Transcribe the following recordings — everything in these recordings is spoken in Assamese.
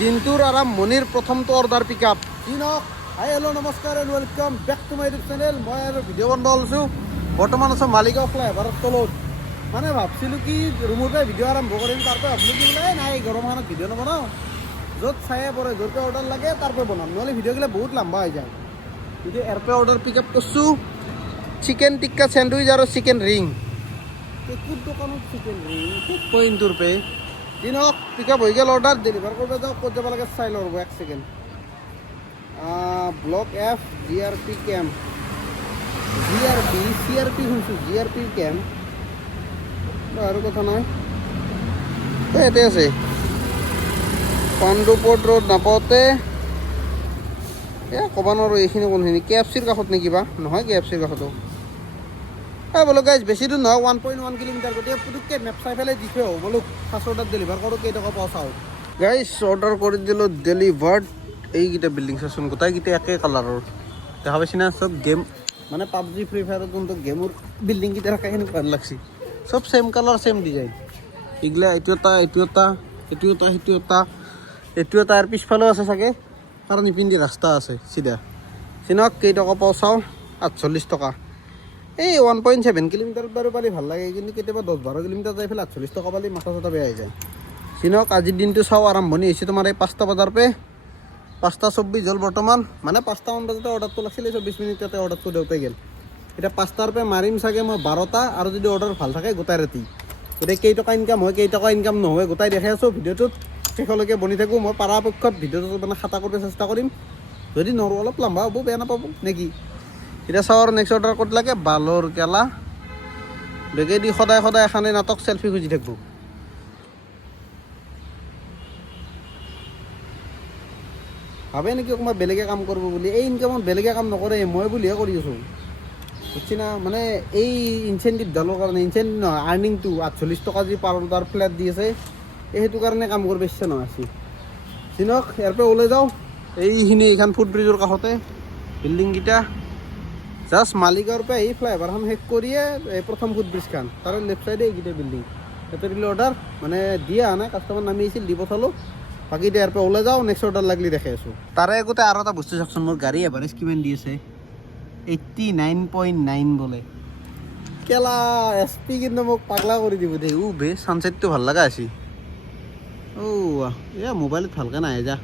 দিনটোৰ আৰম্ভণিৰ প্ৰথমটো order pick up hi hello' নমস্কাৰ and welcome back to my YouTube channel. মই আৰু ভিডিঅ' বনাব ওলাইছোঁ। বৰ্তমান আছোঁ মালিগাঁও ফ্লাইঅভাৰৰ তলত। মানে ভাবছিলোঁ কি ৰুমৰ পৰা ভিডিঅ' আৰম্ভ কৰিম, তাৰ পৰা ভাবিলোঁ কি বোলে নাই গৰমখনত ভিডিঅ' নবনাওঁ, য'ত চায়ে পৰে য'ৰ পৰা অৰ্ডাৰ লাগে তাৰ পৰা বনাম, নহ'লে ভিডিঅ'গিলা বহুত লম্বা হৈ যায়। এতিয়া ইয়াৰ পৰা অৰ্ডাৰ পিক আপ কৰিছোঁ চিকেন টিক্কা চেণ্ডউইচ আৰু চিকেন ৰিং। কোন দোকানত চিকেন ৰিং পইণ্টৰ পে দিনক পিক আপ হৈ গ'ল। অৰ্ডাৰ ডেলিভাৰ কৰিব যাওঁ, ক'ত যাব লাগে চাই লওঁ ৰ'ব এক second. Block F GRP camp, CRP শুনিছোঁ, GRP কেম্প আৰু কথা নাই। ইয়াতে আছে পাণ্ডুপট ৰোড নাপাওঁতে ক'ব নোৱাৰোঁ এইখিনি কোনখিনি, KFCৰ কাষত নেকি বা নহয়, KFCৰ কাষতো বোলো গাইজ বেছি দূৰ নহয়, 1.1 কিলোমিটাৰ। গতিকে পুটুককৈ মেপ চাই পেলাই দি থৈ আহোঁ বোলো, ফাৰ্ষ্ট অৰ্ডাৰ ডেলিভাৰ কৰোঁ, কেইটকা পাওঁ চাওঁ। গাইজ অৰ্ডাৰ কৰি দিলোঁ, ডেলিভাৰ্ড। এইকেইটা বিল্ডিং চাচোন, গোটাইকেইটা একে কালাৰৰ, দেখা পাইছি না? চব গেম মানে পাবজি ফ্ৰী ফায়াৰত যোনটো গেমৰ বিল্ডিংকেইটা থাকে সেনেকুৱা ভাল লাগছি। চব ছেম কালাৰ ছেম ডিজাইন। এইগিলা এইটো এটা, এইটো এটা, এইটো এটা, সেইটো এটা, এইটো এটা আৰু পিছফালেও আছে চাগে, কাৰণ ইপিনেদি ৰাস্তা আছে চিধা। চিনক কেইটকা পাওঁ চাওঁ, 48 টকা। এই 1.7 কিলোমিটাৰত বাৰু পালি ভাল লাগে, কিন্তু কেতিয়াবা 10-12 কিলোমিটাৰ যাই পেলাই 48 টকা পালি মাথা চাথা বেয়া হৈ যায়। চিনক আজিৰ দিনটো চাওঁ, আৰম্ভণি হৈছে তোমাৰ এই 5টা বজাৰ পৰা 5:24 হ'ল বৰ্তমান। মানে 5টামান বজাতে অৰ্ডাৰটো লাগিছিলে, 24 মিনিটতে অৰ্ডাৰটো দেওঁতে গ'ল। এতিয়া 5টাৰ পৰা মাৰিম চাগে মই 12টা, আৰু যদি অৰ্ডাৰ ভাল থাকে গোটাই ৰাতি। গতিকে কেইটকা ইনকাম হয় কেইটকা ইনকাম নহয় গোটাই দেখাই আছোঁ ভিডিঅ'টোত, শেষলৈকে বনি থাকোঁ। মই পৰাপক্ষত ভিডিঅ'টো মানে খাতা কৰিব চেষ্টা কৰিম, যদি নোৱাৰোঁ অলপ লম্বা হ'ব, বেয়া নাপাব নেকি। এতিয়া চাওঁ আৰু নেক্সট অৰ্ডাৰ ক'ত লাগে। বালৰ কেলা বেগেদি সদায় সদায় এখানে নাটক চেল্ফি খুজি থাকিব। ভাবে নেকি অকণমান বেলেগে কাম কৰিব বুলি, এই ইনকামত বেলেগে কাম নকৰে, মই বুলিহে কৰি আছোঁ, বুজছি না? মানে এই ইনচেণ্টিভ ডালৰ কাৰণে, ইনচেণ্টিভ নহয় আৰ্নিংটো 48 টকা যি পাৰ অৰ্ডাৰ ফ্লেট দি আছে, সেইটো কাৰণে কাম কৰিব ইচ্ছা নহৈছি। চিনক ইয়াৰ পৰা ওলাই যাওঁ, এইখিনি এইখন ফুট ব্ৰিজৰ কাষতে বিল্ডিংকেইটা, জাষ্ট মালিগাঁৱৰ পৰা এই ফ্লাইঅভাৰখন শেষ কৰিয়ে এই প্ৰথম ফুট ব্ৰিজখন, তাৰে লেফ্ট চাইডে এইকেইটা বিল্ডিং। ইয়াতে দিলোঁ অৰ্ডাৰ, মানে দিয়া অহা নাই, কাষ্টমাৰ নামি আহিছিল, দি পঠালোঁ। বাকী এতিয়া ইয়াৰ পৰা ওলাই যাওঁ, নেক্সট অৰ্ডাৰ লাগিলে দেখাই আছোঁ। তাৰে আগতে আৰু এটা বস্তু চাওকচোন, মোৰ গাড়ী এভাৰেজ কিমান দি আছে, 89.9 বোলে। কেলা SP কিন্তু মোক পাগলা কৰি দিব দেই। বে ছানছেটটো ভাল লগা আছে। মোবাইলত ভালকৈ নাহে যা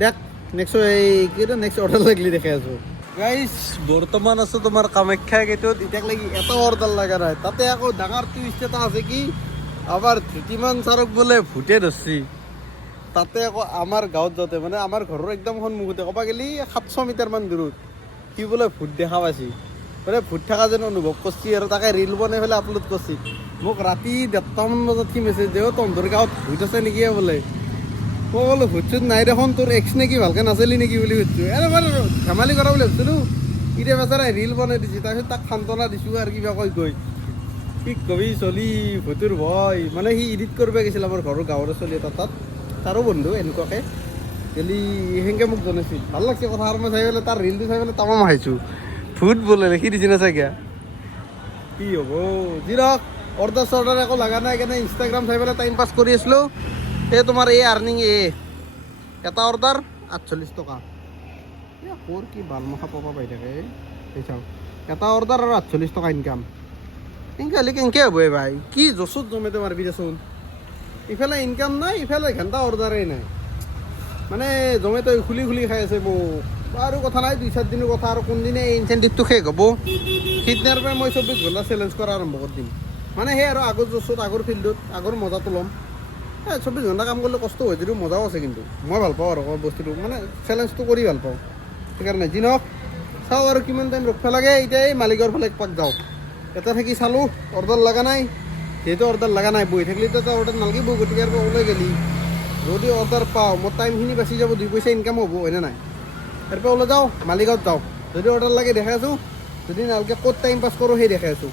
দেখ। নেক্সট এই কিন্তু নেক্সট অৰ্ডাৰ লাগিলে দেখাই আছোঁ। গাইজ বৰ্তমান আছোঁ তোমাৰ কামাখ্যা গেটত, এতিয়ালৈকে এটা অৰ্ডাৰ লগা নাই। তাতে আকৌ ডাঙৰ টুইষ্ট এটা আছে কি, আমাৰ ধৃতিমান ছাৰক বোলে ভূতে ধৰছি। তাতে আকৌ আমাৰ গাঁৱত যাওঁতে, মানে আমাৰ ঘৰৰ একদম সন্মুখতে, ক'ব গ'লে 700 মিটাৰমান দূৰত, সি বোলে ভূত দেখা পাইছি, মানে ভূত থকা যেন অনুভৱ কৰিছি, আৰু তাকে ৰিল বনাই পেলাই আপলোড কৰিছি। মোক ৰাতি 1:30মান বজাত কি মেছেজ দিয়ে, তহঁতৰ গাঁৱত ভূত আছে নেকি বোলে। মই বোলো ভূত চুত নাই দেখোন, তোৰ এক্স নেকি ভালকৈ নাচালি নেকি বুলি সুধিছোঁ। মানে ধেমালি কৰা বুলি ভাবিছিলোঁ। এতিয়া বেচাৰাই ৰিল বনাই দিছে, তাৰপিছত তাক সান্তনা দিছোঁ আৰু কিবা কৈ কি কবি চলি ভূতৰ ভয়। মানে সি এডিট কৰিব গৈছিল আমাৰ ঘৰৰ গাঁৱৰে চলি এটা তাত, তাৰো বন্ধু এনেকুৱাকৈ গেলি, সেনেকৈ মোক জনাইছিল। ভাল লাগছে কথা, আৰু মই চাই পেলাই তাৰ ৰিলটো চাই পেলাই তামাম হাঁহিছোঁ। ভূত বোলে লিখি দিছে না চাগে, কি হ'ব যি নহওক। অৰ্ডাৰ চৰ্ডাৰ একো লগা নাই, সেইকাৰণে ইনষ্টাগ্ৰাম চাই পেলাই টাইম পাছ কৰি আছিলোঁ। এই তোমাৰ এই আৰ্নিং এটা অৰ্ডাৰ 48 টকা। ক'ৰ কি বালমখা পাব পাই থাকে, সেই চাওক এটা অৰ্ডাৰ আৰু 48 টকা ইনকাম। এনেকৈ হ'লে কেনেকৈ হ'ব ভাই, কি জচত জমেটো মাৰিবি দেচোন। ইফালে ইনকাম নাই, ইফালে ঘণ্টা অৰ্ডাৰেই নাই। মানে জমেটো খুলি খুলি খাই আছে মোক। আৰু কথা নাই, 2-4 দিনৰ কথা, আৰু কোনদিনে এই ইনচেণ্টিভটো শেষ হ'ব, সিদিনাৰ পৰা মই 24 ঘণ্টা চেলেঞ্জ কৰা আৰম্ভ কৰি দিম। মানে সেই আৰু আগৰ জচত, আগৰ ফিল্ডত, আগৰ মজাটো ল'ম। 24 ঘণ্টা কাম কৰিলে কষ্ট হয়, যদিও মজাও আছে, কিন্তু মই ভাল পাওঁ আৰু বস্তুটো, মানে চেলেঞ্জটো কৰি ভাল পাওঁ। সেইকাৰণে যি নহওক, চাওঁ আৰু কিমান টাইম ৰখিব লাগে। এতিয়া এই মালিগাঁৱৰ ফালে একপাক যাওঁ, এটা থাকি চালোঁ অৰ্ডাৰ লগা নাই। যিহেতু অৰ্ডাৰ লগা নাই, বহি থাকিলেতো এটা অৰ্ডাৰ নালাগিব, গতিকে আৰু ওলাই গ'লি যদি অৰ্ডাৰ পাওঁ, মোৰ টাইমখিনি বাচি যাব, 2 পইচা ইনকাম হ'ব, হয়নে নাই? ইয়াৰ পৰা ওলাই যাওঁ, মালিগাঁৱত যাওঁ, যদি অৰ্ডাৰ লাগে দেখাই আছোঁ, যদি নালাগে ক'ত টাইম পাছ কৰোঁ সেই দেখাই আছোঁ।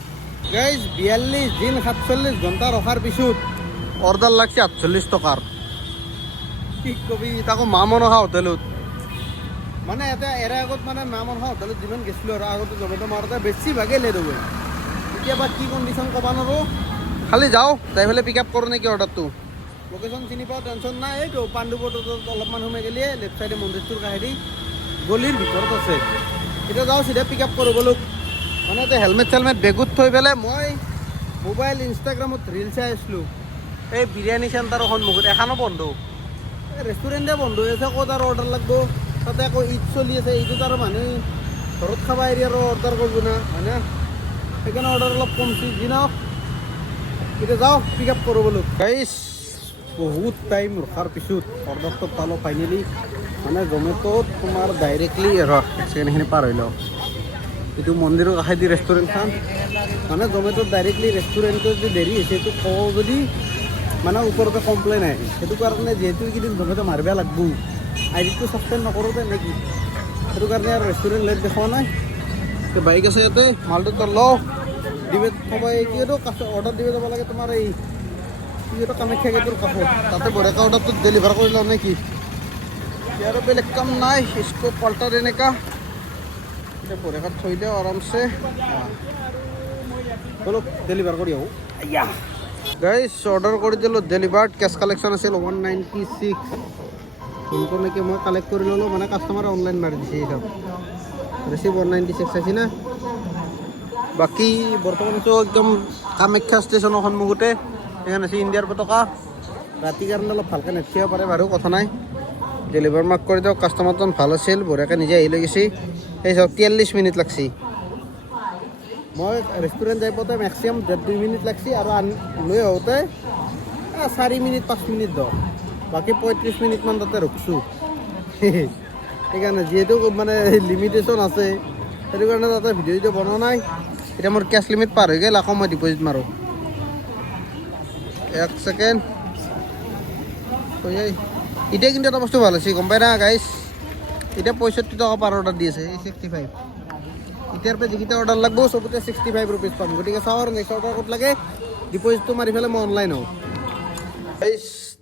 গাইজ 42 দিন 47 ঘণ্টা ৰখাৰ পিছত অৰ্ডাৰ লাগছে 48 টকাৰ। কি কবি, তাকো মা মনসা হোটেলত। মানে এটা এৰা আগত মানে মা মনসা হোটেলত যিমান গৈছিলোঁ আৰু আগতে জমেটো মাৰোঁতে বেছিভাগেই লেট হ'ব। কেতিয়াবা কি কণ্ডিশ্যন ক'ব নোৱাৰোঁ, খালি যাওঁ, যাই পেলাই পিক আপ কৰোঁ নেকি অৰ্ডাৰটো। লোকেশ্যন চিনি পাওঁ, টেনশ্যন নাই। এইটো পাণ্ডুপটত অলপমান সোমাই গ'লে লেফ্ট চাইডে মন্দিৰটোৰ কাষেদি গলিৰ ভিতৰত আছে। এতিয়া যাওঁ চিধা পিক আপ কৰোঁ বোলো। মানে এতিয়া হেলমেট চেলমেট বেগত থৈ পেলাই মই মোবাইল ইনষ্টাগ্ৰামত ৰিল চাই আছিলোঁ। এই বিৰিয়ানী চেণ্টাৰৰ সন্মুখত এখনো বন্ধ, এই ৰেষ্টুৰেণ্টে বন্ধ হৈ আছে। ক'ত আৰু অৰ্ডাৰ লাগব? তাতে আকৌ ঈদ চলি আছে, ঈদত আৰু মানুহে ঘৰত খাব এৰি আৰু অৰ্ডাৰ কৰিব না, হয়নে? সেইকাৰণে অৰ্ডাৰ অলপ কমছি। যি নহওক এতিয়া যাওঁ পিক আপ কৰোঁ বোলো। গাইছ বহুত টাইম ৰখাৰ পিছত অৰ্ডাৰটো পালোঁ ফাইনেলি। মানে জমেট'ত তোমাৰ ডাইৰেক্টলি সেইখিনি পাৰ হৈ লওঁ। এইটো মন্দিৰৰ কাষেদি ৰেষ্টুৰেণ্টখন, মানে জমেট'ত ডাইৰেক্টলি ৰেষ্টুৰেণ্টত যদি দেৰি হৈছে সেইটো কওঁ যদি মানে ওপৰতে কমপ্লেইন আহে। সেইটো কাৰণে যিহেতু এইকেইদিন জমেট' মাৰিব লাগব, আইডিটো ছাছপেণ্ড নকৰোঁতে নেকি, সেইটো কাৰণে আৰু ৰেষ্টুৰেণ্ট লেট দেখুওৱা নাই। বাইক আছে ইয়াতে, মালটো লওঁ দিবে থ'ব। কি এইটো অৰ্ডাৰ দিব যাব লাগে তোমাৰ এই কি এইটো কামাখ্যা গেটৰ কাষত, তাতে বঢ়িয়াকৈ অৰ্ডাৰটো ডেলিভাৰ কৰি লওঁ নে কি? আৰু বেলেগ কাম নাই, স্কোপ পাল্টাৰ এনেকা এতিয়া বঢ়িয়াকৈ থৈ দিওঁ আৰামছে। ব'লো ডেলিভাৰ কৰি আহোঁ। গাইছ অৰ্ডাৰ কৰি দিলোঁ, ডেলিভাৰ্ড। কেছ কালেকশ্যন আছিল 196। যোনটো নেকি মই কালেক্ট কৰি ল'লোঁ, মানে কাষ্টমাৰে অনলাইন মাৰি দিছে। এইসব ৰিচিভ 196 আছে না। বাকী বৰ্তমানতো একদম কামাখ্যা ষ্টেচনৰ সন্মুখতে, সেইখন আছে ইণ্ডিয়াৰ পতাকা। ৰাতিৰ কাৰণে অলপ ভালকৈ নেথাকিব পাৰে বাৰু, কথা নাই। ডেলিভাৰ মাৰ্ক কৰি দিয়ক। কাষ্টমাৰজন ভাল আছিল, বঢ়িয়াকৈ নিজে আহি লৈ গৈছে। সেই চাওক 43 মিনিট লাগছি। মই ৰেষ্টুৰেণ্ট যাই পাওঁতে মেক্সিমাম 1.5-2 মিনিট লাগছি, আৰু লৈ আহোঁতে 4 মিনিট 5 মিনিট ধৰ, বাকী 35 মিনিটমান তাতে ৰখছোঁ। সেইকাৰণে যিহেতু মানে লিমিটেশ্যন আছে, সেইটো কাৰণে তাতে ভিডিঅ' বনোৱা নাই। এতিয়া মোৰ কেছ লিমিট পাৰ হৈ গ'ল, আকৌ মই ডিপ'জিট মাৰোঁ। 1 ছেকেণ্ড। এতিয়া কিন্তু এটা বস্তু ভাল হৈছে, গম পাই না গাইছ? এতিয়া 65 টকা পাৰ অৰ্ডাৰ দি আছে, 65। এতিয়াৰ পৰা যিকেইটা অৰ্ডাৰ লাগব চবতে 65 ৰুপিজ পাম। গতিকে চাওঁ আৰু নেক্সট অৰ্ডাৰ ক'ত লাগে, ডিপ'জিটটো মাৰি পেলাই মই অনলাইন হওঁ।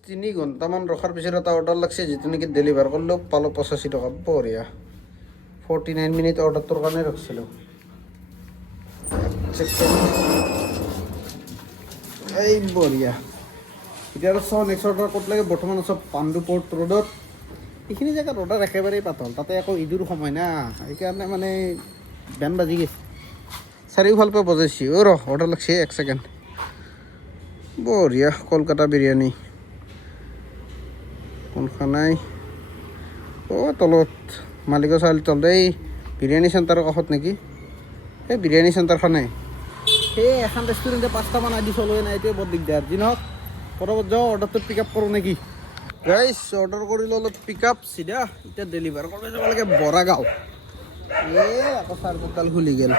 3 ঘণ্টামান ৰখাৰ পিছত এটা অৰ্ডাৰ লাগছে, যিটো নেকি ডেলিভাৰ কৰিলোঁ, পালোঁ 85 টকা। বঢ়িয়া। 49 মিনিট অৰ্ডাৰটোৰ কাৰণে ৰখিছিলোঁ। এই বঢ়িয়া। এতিয়া আৰু চাওঁ নেক্সট অৰ্ডাৰ ক'ত লাগে। বৰ্তমান আছোঁ পাণ্ডুপট ৰোডত। এইখিনি জেগাত অৰ্ডাৰ একেবাৰেই পাতল, তাতে আকৌ ঈদৰ সময় না, সেইকাৰণে মানে বেন বাজি গৈছে, চাৰিওফালৰ পৰা বজাইছে। অৰ্ডাৰ লাগছে। 1 ছেকেণ্ড। বঢ়িয়া। কলকাতা বিৰিয়ানী কোনখন নাই? তলত মালিকৰ চাৰিআলি তলত, এই বিৰিয়ানী চেণ্টাৰৰ কাষত নেকি? এই বিৰিয়ানী চেণ্টাৰখনে। সেই এখন ৰেষ্টুৰেণ্টে 5টামান আদি চলোৱে নাই, এইটোৱে বৰ দিগদাৰ। যি নহওক পটাপট যাওঁ, অৰ্ডাৰটো পিক আপ কৰোঁ নেকি? গাইছ অৰ্ডাৰ কৰি ল'লোঁ পিক আপ চিধা। এতিয়া ডেলিভাৰ কৰিব যাব লাগে বৰাগাঁও। আকৌ চাৰ্জাৰডাল খুলি গ'ল।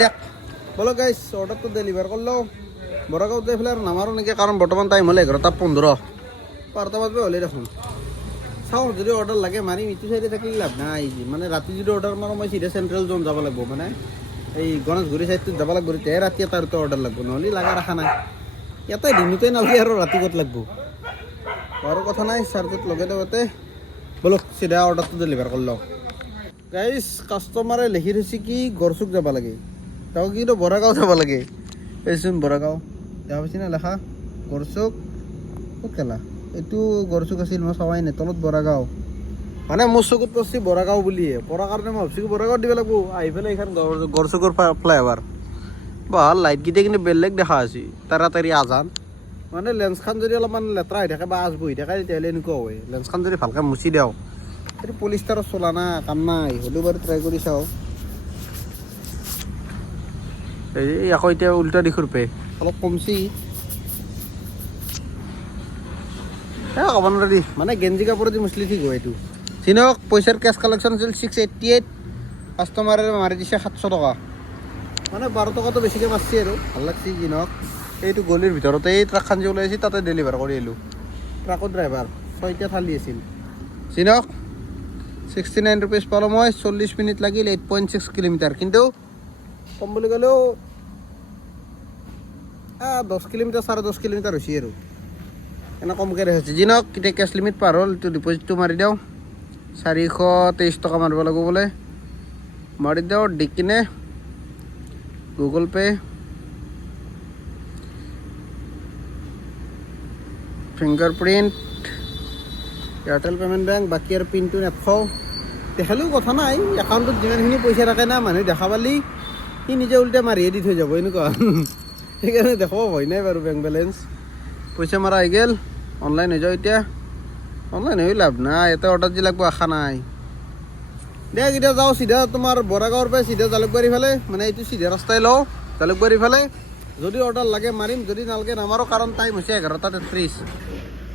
দেখ ব'লো গাইছ, অৰ্ডাৰটো ডেলিভাৰ কৰিলোঁ। বৰাগাঁৱত যাই পেলাই আৰু নামাৰোঁ নেকি, কাৰণ বৰ্তমান টাইম হ'লে 11:15। 12টা বাজবে হ'লে দেখোন। চাওঁ যদি অৰ্ডাৰ লাগে মাৰিম। ইটো চাইডে থাকিলে লাভ নাই, মানে ৰাতি যদি অৰ্ডাৰ মাৰোঁ মই চিধা চেণ্ট্ৰেল জ'ন যাব লাগিব, মানে এই গণেশগুৰি চাইডটোত যাব লাগিব। তেতিয়াহে ৰাতি এটা অৰ্ডাৰ লাগিব, নহ'লে লগা ৰখা নাই। ইয়াতে দিনতে নালাগে আৰু ৰাতি ক'ত লাগিব বাৰু, কথা নাই। চাৰ্জত লগাই দিওঁ ইয়াতে। ব'লক চিধা অৰ্ডাৰটো ডেলিভাৰ কৰি লওঁ। গাইছ কাষ্টমাৰে লিখি থৈছে কি গড়চুক যাব লাগে, তাও কিন্তু বৰাগাঁও যাব লাগে। এইচোন বৰাগাঁও দেখা পাইছি না লেখা, গড়চুক ক'ত গেলা? এইটো গড়চুক আছিল, মই চাৱাই নাই। তলত বৰাগাঁও, মানে মোৰ চকুত পৰছি বৰাগাঁও বুলিয়ে পৰাৰ কাৰণে মই ভাবছোঁ বৰাগাঁৱত দিব লাগিব। আহি পেলাই এইখন গড়চুকৰ ফ্লাইঅভাৰ। ভাল লাইটকেইটা কিন্তু বেলেগ দেখা আছে, তাড়াতাড়ি আজান। মানে লেন্সখন যদি অলপমান লেতেৰা হৈ থাকে বা আজ বহি থাকে, তেতিয়াহ'লে এনেকুৱা হয়। লেন্সখন যদি ভালকৈ মুচি দিওঁ। এইটো পলিষ্টাৰৰ চলা না, কাম নাই, হ'লেও বাৰু ট্ৰাই কৰি চাওঁ। এই আকৌ এতিয়া উল্টা দিশৰ পে অলপ কমছি, ক'ব নোৱাৰি। মানে গেঞ্জি কাপোৰ দি মুচলি ঠিক হয় এইটো। চিনক পইচাৰ কেছ কালেকশ্যন আছিল 688। কাষ্টমাৰে মাৰি দিছে 700 টকা, মানে 12 টকাটো বেছিকৈ মাৰছি আৰু ভাল লাগছি। যি নহওক এইটো গলিৰ ভিতৰতে এই ট্ৰাকখন যে ওলাই আহিছে তাতে ডেলিভাৰ কৰি আহিলোঁ। ট্ৰাকৰ ড্ৰাইভাৰ 6টা থালি আছিল। যি নহওক 69 ৰুপিজ পালোঁ মই। 40 মিনিট লাগিল, 8.6 কিলোমিটাৰ। কিন্তু কম বুলি ক'লেও 10 কিলোমিটাৰ 10.5 কিলোমিটাৰ হৈছে আৰু এনে কমকৈ দেখাইছে। যি নহওক এতিয়া কেছ লিমিট পাৰ হ'ল, এইটো ডিপ'জিটটো মাৰি দিওঁ। 423 টকা মাৰিব লাগিব বোলে, মাৰি দিওঁ। দি কিনে Google pay' fingerprint Airtel payment bank বাকী আৰু পিনটো নেথাও দেখালেও কথা নাই একাউণ্টত যিমানখিনি পইচা থাকে না মানুহে দেখা পালি সি নিজে উল্টে মাৰিয়ে দি থৈ যাব এনেকুৱা সেইকাৰণে দেখাব ভয় নাই বাৰু বেংক বেলেঞ্চ পইচা মাৰা হৈ গ'ল অনলাইন হৈ যাওঁ এতিয়া অনলাইন হৈ লাভ নাই ইয়াতে অৰ্ডাৰ দি লাগব আশা নাই দে এতিয়া যাওঁ চিধা তোমাৰ বৰাগাঁৱৰ পৰা চিধা জালুকবাৰী ফালে মানে এইটো চিধা ৰাস্তাই লওঁ জালুকবাৰী ফালে যদি অৰ্ডাৰ লাগে মাৰিম যদি নালাগে নামাৰো কাৰণ টাইম হৈছে 11:33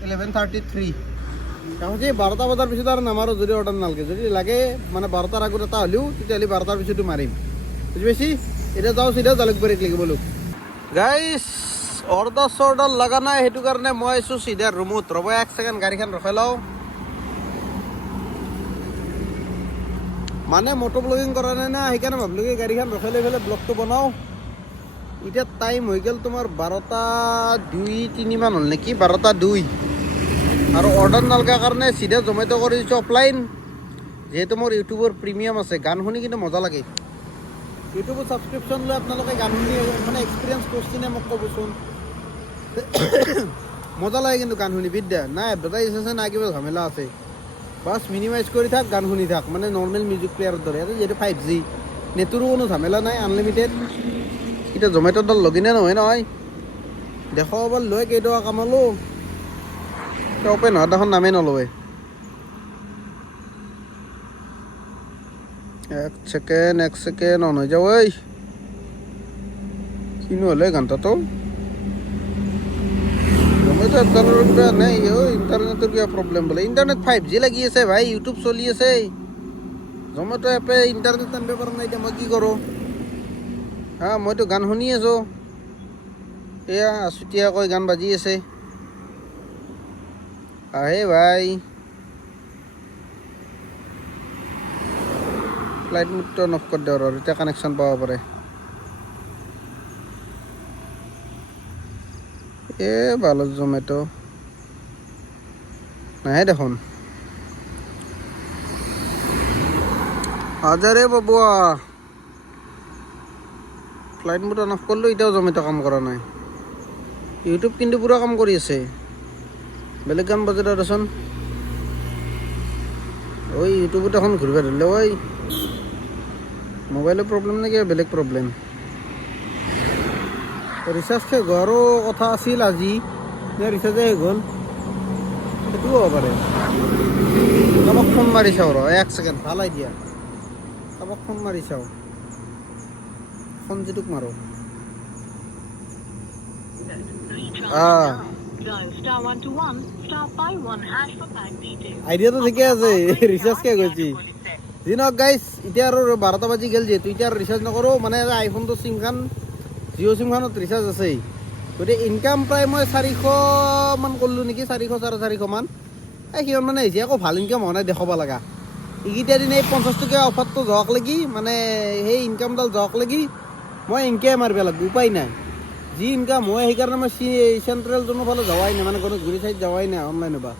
11:33 তাহলে 12টা বজাৰ পিছত আৰু নামাৰো যদি অৰ্ডাৰ নালাগে যদি লাগে মানে 12টাৰ আগত এটা হ'লেও তেতিয়াহ'লে 12টাৰ পিছতো মাৰিম বুজি পাইছি এতিয়া যাওঁ চিধা জালুকবাৰীত লাগিব বোলো গাইছ অৰ্ডাৰ লগা নাই সেইটো কাৰণে মই আছোঁ চিধা ৰুমত ৰ'ব 1 ছেকেণ্ড গাড়ীখন ৰখাই লওঁ মানে মটো ব্লগিং কৰা নাই না সেইকাৰণে ভাবিলো কি গাড়ীখন ৰখাই লৈ পেলাই ব্লগটো বনাওঁ এতিয়া টাইম হৈ গ'ল তোমাৰ 12:02-3 মান হ'ল নেকি 12:02 আৰু অৰ্ডাৰ নালগাৰ কাৰণে চিধা জমেট' কৰি দিছোঁ অফলাইন যিহেতু মোৰ ইউটিউবৰ প্ৰিমিয়াম আছে গান শুনি কিন্তু মজা লাগে ইউটিউবত ছাবস্ক্ৰিপশ্যন লৈ আপোনালোকে গান শুনি মানে এক্সপিৰিয়েঞ্চ কৰিছেনে মোক ক'বচোন মজা লাগে কিন্তু গান শুনি বিদ্যা নাই এডভাৰটাইজ আছে নাই কিবা ঝামেলা আছে বাছ মিনিমাইজ কৰি থাক গান শুনি থাক মানে নৰ্মেল মিউজিক প্লেয়াৰৰ দৰে আৰু যিহেতু 5G নেটৰো কোনো ঝামেলা নাই আনলিমিটেড এতিয়া জমেট'ডাল লগিনে নহয় দেখুৱাব লৈ কেইটকা কামালোঁ অপেন হোৱা দেখোন নামেই নলয় 1 ছেকেণ্ড অন হৈ যাওঁ ঐ কিনো হ'লে ঘণ্টাটো জমেট' এপডালৰ কিবা নাই ইণ্টাৰনেটৰ কিবা প্ৰব্লেম বোলে ইণ্টাৰনেট 5G লাগি আছে ভাই ইউটিউব চলি আছে জমেট' এপে ইণ্টাৰনেট আনিব পৰা নাই এতিয়া মই কি কৰোঁ হা মইতো গান শুনি আছোঁ এয়া আছুতীয়াকৈ গান বাজি আছে আহে ভাই ফ্লাইট মুডটো অফ কৰি দিওঁ আৰু এতিয়া কানেকশ্যন পাব পাৰে ভাল জমেট' নাহে দেখোন হাজাৰে Babua flight mode on of কৰিলোঁ এতিয়াও জমেট' কাম কৰা নাই ইউটিউব কিন্তু পুৰা কাম কৰি আছে বেলেগ গান বাজে দেচোন ঐ ইউটিউবত এখন ঘূৰিব ধৰিলে ঐ মোবাইলৰ প্ৰব্লেম নে কিবা বেলেগ প্ৰব্লেম ৰিচাৰ্জ শেষ হোৱাৰো কথা আছিল আজি নে ৰিচাৰ্জে শেষ হ'ল সেইটোও হ'ব পাৰে কাৰোবাক ফোন মাৰি চাওঁ ৰ 1 ছেকেণ্ড ভাল আইডিয়া কাৰোবাক ফোন মাৰি চাওঁ সঞ্জিতক মাৰোঁ আইডিয়াটো ঠিকে আছে ৰিচাৰ্জ শেষ হৈছে যি নহওক গাইজ এতিয়া আৰু 12টা বাজি গ'ল যিহেতু এতিয়া আৰু ৰিচাৰ্জ নকৰোঁ মানে আইফোনটো চিমখন জিঅ' চিমখনত ৰিচাৰ্জ আছেই গতিকে ইনকাম প্ৰায় মই 400 মান কৰিলোঁ নেকি 400-450 মান সিমান মানে হৈছে আকৌ ভাল ইনকাম হোৱা নাই দেখাব লগা এইকেইটা দিন এই 50 টকীয়া অফাৰটো যাওক লাগি মানে সেই ইনকামডাল যাওক লাগি মই এনেকৈ মাৰিব লাগিব উপায় নাই যি ইনকাম হয় সেইকাৰণে মই চেণ্ট্ৰেল জোনৰ ফালে যোৱাই নাই মানে গণেশগুৰি চাইড যোৱাই নাই অনলাইনৰ পৰা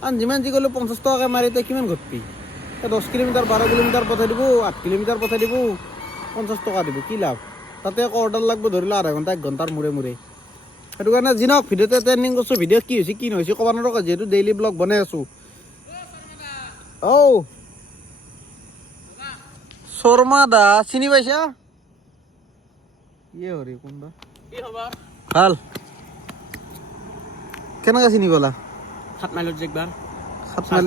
কাৰণ যিমান যি ক'লেও 50 টকাকৈ মাৰি তই কিমান ঘটবি 10 কিলোমিটাৰ 12 কিলোমিটাৰ পঠাই দিব 8 কিলোমিটাৰ পঠাই দিব 50 টকা দিব কি লাভ তাতে আকৌ অৰ্ডাৰ লাগব ধৰিলে আধা ঘণ্টা 1 ঘণ্টাৰ মূৰে সেইটো কাৰণে যি নহওক ভিডিঅ'তে ট্ৰেণ্ডিং কৰিছোঁ ভিডিঅ'ত কি হৈছে কি নহৈছে ক'ব নোৱাৰো যিহেতু ডেইলি ব্লগ বনাই আছোঁ শৰ্মা দা চিনি পাইছা হৰি কোনবা ভাল কেনেকৈ চিনি পালা 7 মাইলত যে একবাৰ 7 মাইল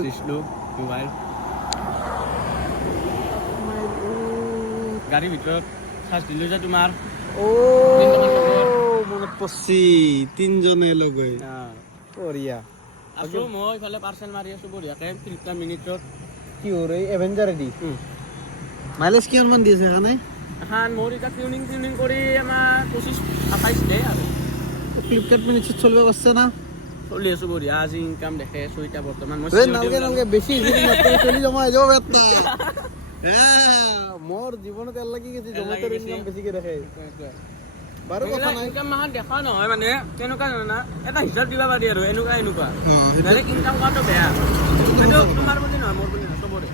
মোবাইল গাড়ীৰ ভিতৰত চাৰ্জ দিলোঁ যে তোমাৰ মনত পৰছি 3জনে লগ হৈ বঢ়িয়া আছোঁ মই ইফালে পাৰ্চেল মাৰি আছোঁ বঢ়িয়াকৈ 30 মিনিটত কি হ'ল এই এভেঞ্জাৰ দি মাইলেজ কিমান মান দিছে কাৰণে এখন মোৰ এতিয়া টিউনিং কৰি আমাৰ 25-28 দিয়ে আৰু ফ্লিপকাৰ্ট মিনিটত চলিব পাৰিছে না চলি আছোঁ বঢ়িয়া আজি ইনকাম দেখে আছোঁ এতিয়া বৰ্তমান মই নালগে বেছি চলি জমা হৈ যাব বেটা মোৰ জীৱনত এল লাগি গৈছে জমেট'ৰ ইনকাম বেছিকৈ দেখে বাৰু কথা নাই ইনকাম মাহত দেখা নহয় মানে কেনেকুৱা জানা এটা হিচাপ দিব পাৰি আৰু এনেকুৱা ডাইৰেক্ট ইনকাম কৰাটো বেয়া কিন্তু তোমাৰ বুলি নহয় মোৰ বুলি নহয় চবৰে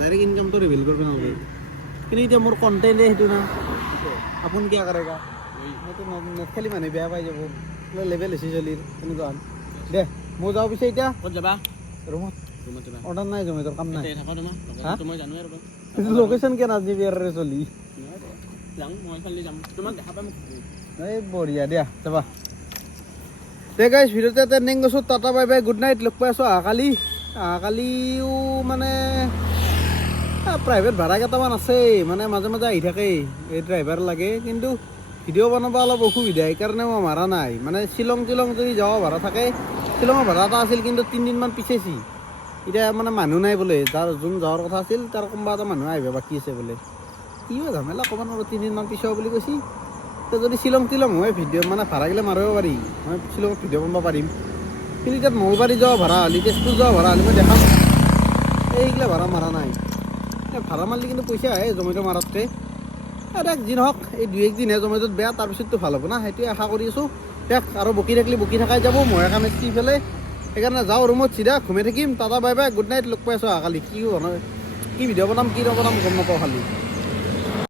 ডাইৰেক্ট ইনকামটো ৰিভিল কৰিব নালাগে কিন্তু এতিয়া মোৰ কণ্টেণ্টে সেইটো না আপুনি কিয় কৰেগা মইতো নেট খেলি মানুহে বেয়া পাই যাব লেভেল হৈছে চলিৰ এনেকুৱা দে মই যাওঁ পিছে এতিয়া ক'ত যাবা ৰুমত ৰুমত যাবা অৰ্ডাৰ নাই জমেট'ৰ কাম নাই ইয়াতে থাকা তোমাৰ হা? তো মই জানো আৰু লোকেশ্যন কেনে আজি বিয়াৰে চলি যাম মই ফালি যাম তোমাক দেখা পাম এই বঢ়িয়া দিয়া যাবা দে গাইছ ভিডিঅ'তে এটা নেং গৈছোঁ tata bye bye good night লগ পাই আছোঁ অহাকালিও মানে প্ৰাইভেট ভাড়া কেইটামান আছে মানে মাজে মাজে আহি থাকে এই ড্ৰাইভাৰ লাগে কিন্তু ভিডিঅ' বনাব অলপ অসুবিধা সেইকাৰণে মই মাৰা নাই মানে শ্বিলং যদি যোৱা ভাড়া থাকে শ্বিলঙৰ ভাড়া এটা আছিল কিন্তু 3 দিনমান পিছেছি এতিয়া মানে মানুহ নাই বোলে যোন যোৱাৰ কথা আছিল তাৰ কোনোবা এটা মানুহ আহিব বাকী আছে বোলে কি হয় ঝামেলা ক'ব নোৱাৰোঁ 3 দিনমান পিছৰ বুলি কৈছি তো যদি শ্বিলং হয় ভিডিঅ' মানে ভাড়াগিলা মাৰিব পাৰি মই শ্বিলঙত ভিডিঅ' বনাব পাৰিম কিন্তু এতিয়া নলবাৰী যোৱা ভাড়া হ'লে তেজপুৰ যোৱা ভাড়া হ'লে মই দেখাম এইগিলা ভাড়া মাৰা নাই ভাড়া মাৰিলে কিন্তু পইচা আহে জমেট' মাৰাতকৈ দেখ যি নহওক এই 2-1 দিনহে জমেট'ত বেয়া তাৰপিছততো ভাল হ'ব না সেইটোৱে আশা কৰি আছোঁ দেখ আৰু বকি থাকিলে বকি থাকাই যাব মই কামে চি পেলাই সেইকাৰণে যাওঁ ৰুমত চিধা ঘুমাই থাকিম tata bye bye good night লগ পাই আছোঁ অহাকালি কি ভিডিঅ' বনাম কি নবনাম গম নাপাওঁ খালি